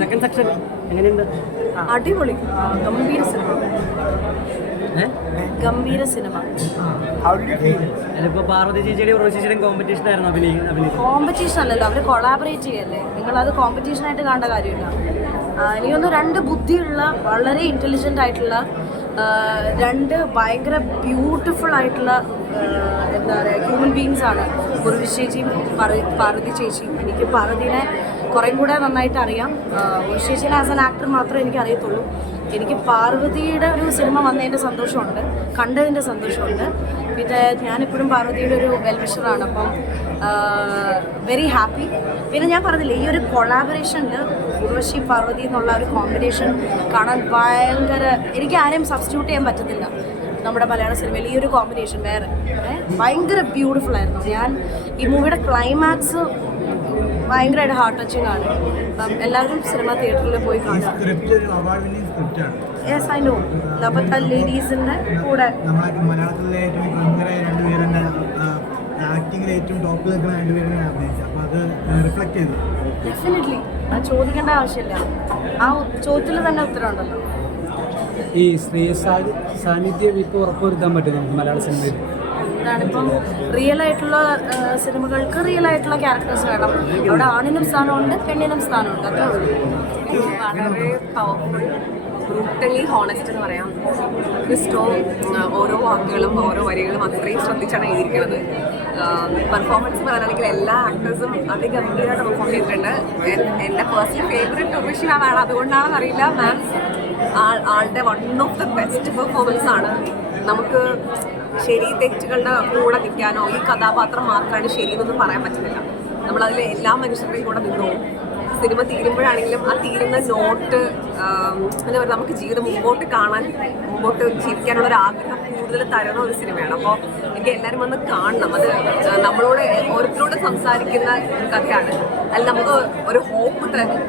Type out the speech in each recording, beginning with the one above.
Second section എങ്ങനെയുണ്ട്? അടിപൊളി. ഗംഭീര സിനിമ ഗംഭീര സിനിമ അതിലിപ്പോ പാർവതി ചേച്ചിയുടെയും ഉറവ ചേച്ചിയുടെയും കോമ്പറ്റീഷൻ ആയിരുന്നു അഭിനയി അഭിനയിച്ചത്. കോമ്പറ്റീഷൻ അല്ലല്ലോ. അവർ കൊളാബറേറ്റ് ചെയ്യല്ലേ? നിങ്ങൾ അത് കോമ്പറ്റീഷൻ ആയിട്ട് കാണേണ്ട കാര്യമില്ല. എനിക്കൊന്ന് രണ്ട് ബുദ്ധിയുള്ള വളരെ ഇന്റലിജന്റ് ആയിട്ടുള്ള രണ്ട് ഭയങ്കര ബ്യൂട്ടിഫുൾ ആയിട്ടുള്ള എന്താ പറയുക ഹ്യൂമൻ ബീങ്സ് ആണ് ഉർവി ചേച്ചിയും പാർവ- പാർവതി ചേച്ചിയും. എനിക്ക് പാർവതിനെ കുറേം കൂടെ നന്നായിട്ട് അറിയാം. ഉർവി ആസ് ആൻ ആക്ടർ മാത്രമേ എനിക്ക് അറിയത്തുള്ളൂ എനിക്ക് പാർവതിയുടെ ഒരു സിനിമ വന്നതിന്റെ സന്തോഷമുണ്ട് കണ്ടതിന്റെ സന്തോഷമുണ്ട്. പിന്നെ ഞാനിപ്പോഴും പാർവതിയുടെ ഒരു വെൽവിഷറാണ് അപ്പം വെരി ഹാപ്പി പിന്നെ ഞാൻ പറഞ്ഞില്ലേ ഈ ഒരു കൊളാബറേഷനിൽ ഉർവശി പാർവതി എന്നുള്ള ഒരു കോമ്പിനേഷൻ കാണാൻ ഭയങ്കര എനിക്ക് ആരെയും സബ്സ്റ്റിറ്റ്യൂട്ട് ചെയ്യാൻ പറ്റത്തില്ല. നമ്മുടെ മലയാള സിനിമയിൽ ഈ ഒരു കോമ്പിനേഷൻ വേറെ? ഭയങ്കര ബ്യൂട്ടിഫുൾ ആയിരുന്നു. ഞാൻ ഈ മൂവിയുടെ ക്ലൈമാക്സ് ഭയങ്കരമായിട്ട് ഹാർട്ട് ടച്ചിങ് ആണ്. അപ്പം എല്ലാവരും സിനിമ തിയേറ്ററിൽ പോയി കാണുക. യെസ് ഐ നോ നബത്ത ലേഡീസിന്റെ കൂടെ. മലയാളത്തിലെ ഏറ്റവും പ്രമുഖരായ രണ്ടുപേരുടെ ആക്ടിങ്ങിൽ ഏറ്റവും ടോപ്പിൽ നിൽക്കുന്ന രണ്ടുപേരും അഭിനയിച്ചു അപ്പോൾ അത് റിഫ്ലക്ട് ചെയ്തു. ഡെഫിനറ്റ്ലി അത് ചോദിക്കേണ്ട ആവശ്യമില്ല. ആ ചോദ്യത്തിൽ തന്നെ ഉത്തരവുണ്ടല്ലോ ഈ സ്ത്രീ സാന്നിധ്യം ഇപ്പോൾ ഉറപ്പുവരുത്താൻ പറ്റും നമുക്ക് മലയാള സിനിമയിൽ ഇതാണിപ്പം റിയൽ ആയിട്ടുള്ള സിനിമകൾക്ക് റിയൽ ആയിട്ടുള്ള ക്യാരക്ടേഴ്സ് വേണം. അവിടെ ആണിനും സ്ഥാനമുണ്ട് പെണ്ണിനും സ്ഥാനമുണ്ട്. അത്രേ ഉള്ളൂ. വളരെ ബ്രൂട്ടലി ഹോണസ്റ്റ് എന്ന് പറയാം. ക്രിസ്റ്റോ സ്റ്റോ ഓരോ വാക്കുകളും ഓരോ വരികളും അത്രയും ശ്രദ്ധിച്ചാണ് എഴുതിയിരിക്കുന്നത്. പെർഫോമൻസ് പറയാനാണെങ്കിൽ എല്ലാ ആക്ടേഴ്സും അതിഗംഭീരമായിട്ട് പെർഫോം ചെയ്തിട്ടുണ്ട്. എൻ- എന്റെ പേഴ്സണൽ ഫേവറേറ്റ് മാം ആണ് അതുകൊണ്ടാണെന്ന് അറിയില്ല മാം ആളുടെ one of the best performance ആണ്. നമുക്ക് ശരി തെറ്റുകളുടെ കൂടെ നിൽക്കാനോ ഈ കഥാപാത്രം മാത്രമാണ് ശരിയെന്നൊന്നും പറയാൻ പറ്റുന്നില്ല. നമ്മളതിൽ എല്ലാ മനുഷ്യരുടെയും കൂടെ നിന്നു. സിനിമ തീരുമ്പോഴാണെങ്കിലും ആ തീരുന്ന നോട്ട് എന്താ പറയുക നമുക്ക് ജീവിതം മുമ്പോട്ട് കാണാൻ മുമ്പോട്ട് ജീവിക്കാനുള്ള ഒരു ആഗ്രഹം കൂടുതൽ തരുന്ന ഒരു സിനിമയാണ്. അപ്പോൾ എനിക്ക് എല്ലാവരും വന്ന് കാണണം. അത് നമ്മളോട് ഓരോരുത്തരോട് സംസാരിക്കുന്ന കഥയാണ്. അതിൽ നമുക്ക് ഒരു ഹോപ്പ്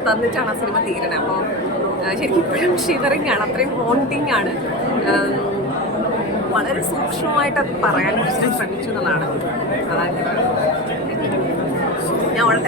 തന്നിട്ടാണ് ആ സിനിമ തീരണത് അപ്പോൾ ശരിക്കും ഇപ്പോഴും ഷിവറിങ് ആണ്. അത്രയും ഹോണ്ടിങ് ആണ്. വളരെ സൂക്ഷ്മമായിട്ട് അത് പറയാൻ ശ്രമിച്ചു എന്നുള്ളതാണ് അതായത് ഞാൻ വളരെ